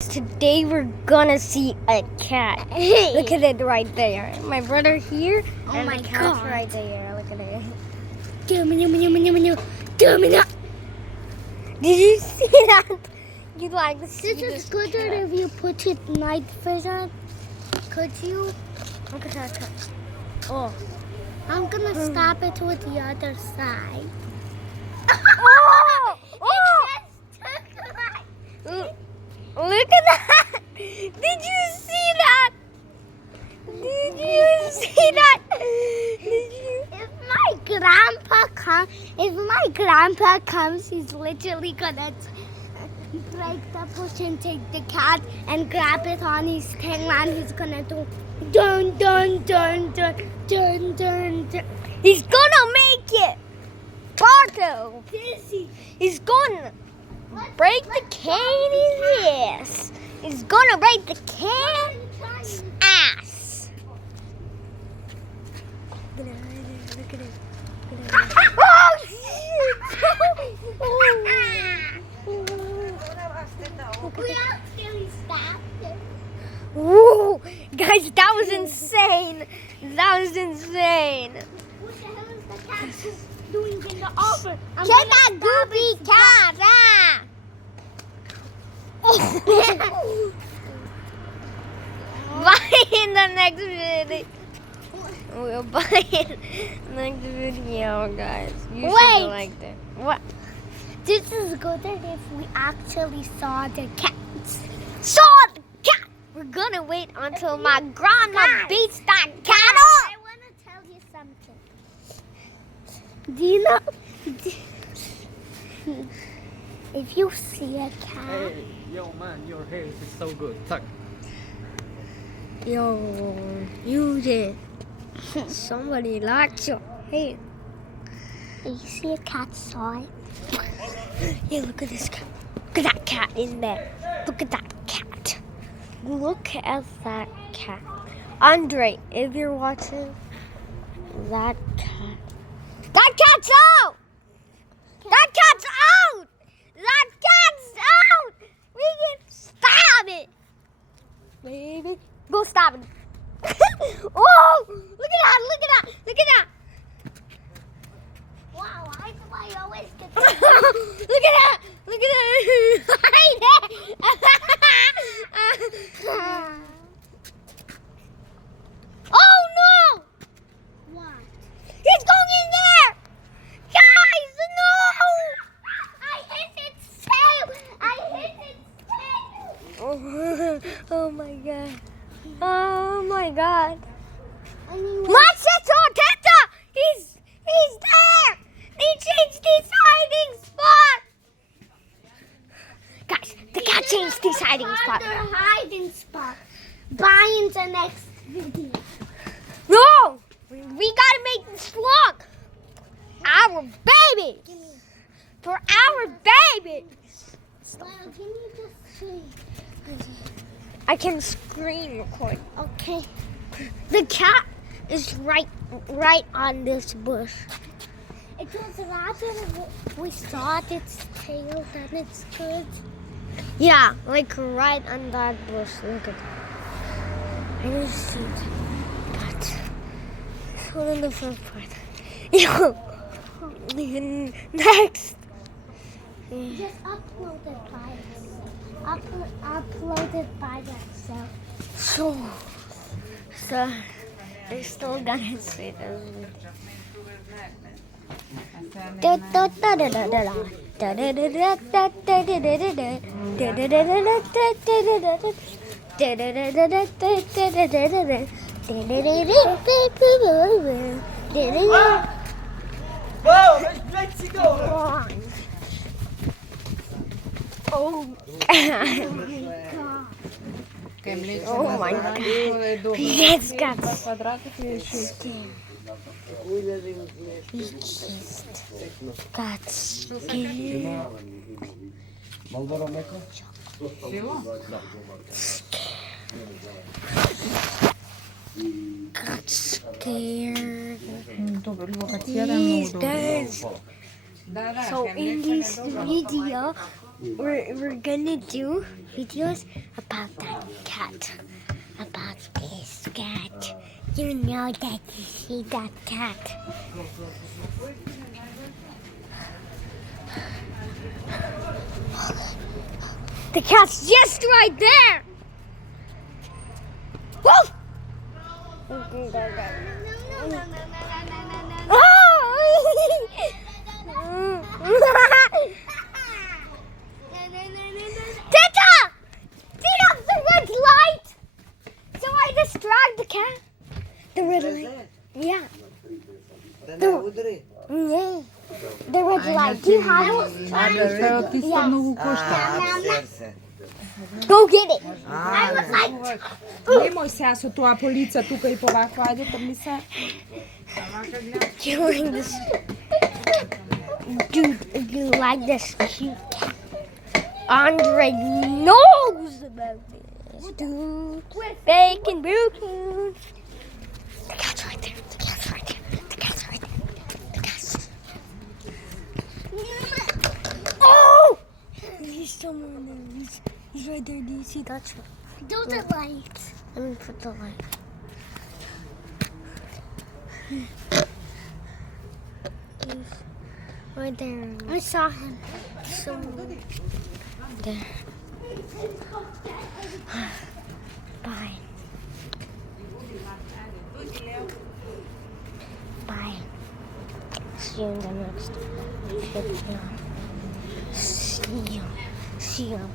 Today we're gonna see a cat. Look at it right there. My brother here, and my cat's right there. Look at it. Did you see that? You like to see This is good if you put it night vision. Could you? Look at that cat. Oh. I'm gonna stop it with the other side. Oh! Look at that! Did you see that? Did you see that? Did you? If my grandpa comes, he's literally gonna break the push and take the cat and grab it on his tail and he's gonna do dun dun dun dun dun dun dun. He's gonna make it! Barco! He's gonna break the candy's ass. He's gonna break the can's ass. Look at it. Oh, shit! Whoa! Guys, that was insane. That was insane. What the hell is the cat doing in the oven? Get that goofy cat! Bye in the next video. We'll buy it next video, guys. You should have liked it. What? This is good if we actually saw the cat. Saw the cat! We're gonna wait until my grandma beats that cat I up! want to tell you something. Do you know? If you see a cat, Hey, yo man, your hair is so good. Tuck. Yo, you did. Somebody likes your hair. you see a cat saw it. Yeah, look at this cat. Look at that cat in there. Look at that cat. Look at that cat. Andre, if you're watching, that cat. That cat's out! That cat's out! That cat's out! We can stop it! Baby, go stop it. Oh! Look at that! Look at that! Look at that! Wow, I always get Look at that! Look at that! Oh no! What? He's going in there! Guys, no! I hit its tail! Oh my god. Oh my god. Anyway, Macheto Teta! He's there! They changed his hiding spot! Guys, the cat changed his hiding spot. Another hiding spot. Bye in the next video. No! We gotta make this vlog. Our baby! For our baby! Well, can you just see? I can screen record. Okay. The cat is right on this bush. It was rather we saw its tail, then it's good. Yeah, like right on that bush. Look at that. I didn't see it. But this one in the front part. Yo. Next. Just upload it by itself. Upload it by yourself. So they're still gonna say this. Whoa, let's go! Oh my god. Let's go. He just got scared. Got scared. These guys. So in this video, we're gonna do videos about that cat. About this cat. You know that you see that cat. The cat's just right there. Woof! Tita! Tita, the red light! So I distract the cat. The red light. Yeah. Yeah. The red light. Do you have it? Yeah. Go get it. I would like to. Nemoj se, ja su tu, a policija tukaj i povako, ajde trni se. You like this? Dude, you like this cute cat? Andre knows about this, dude. Bacon bacon. The cat's right there. The cat's right there. The cat's right there. The cat's. Oh! He's somewhere in there. He's right there. Do you see that? Do the lights. Let me put the light. He's right there. I saw him. Somewhere there. Bye. Bye. See you in the next video. See you. See you.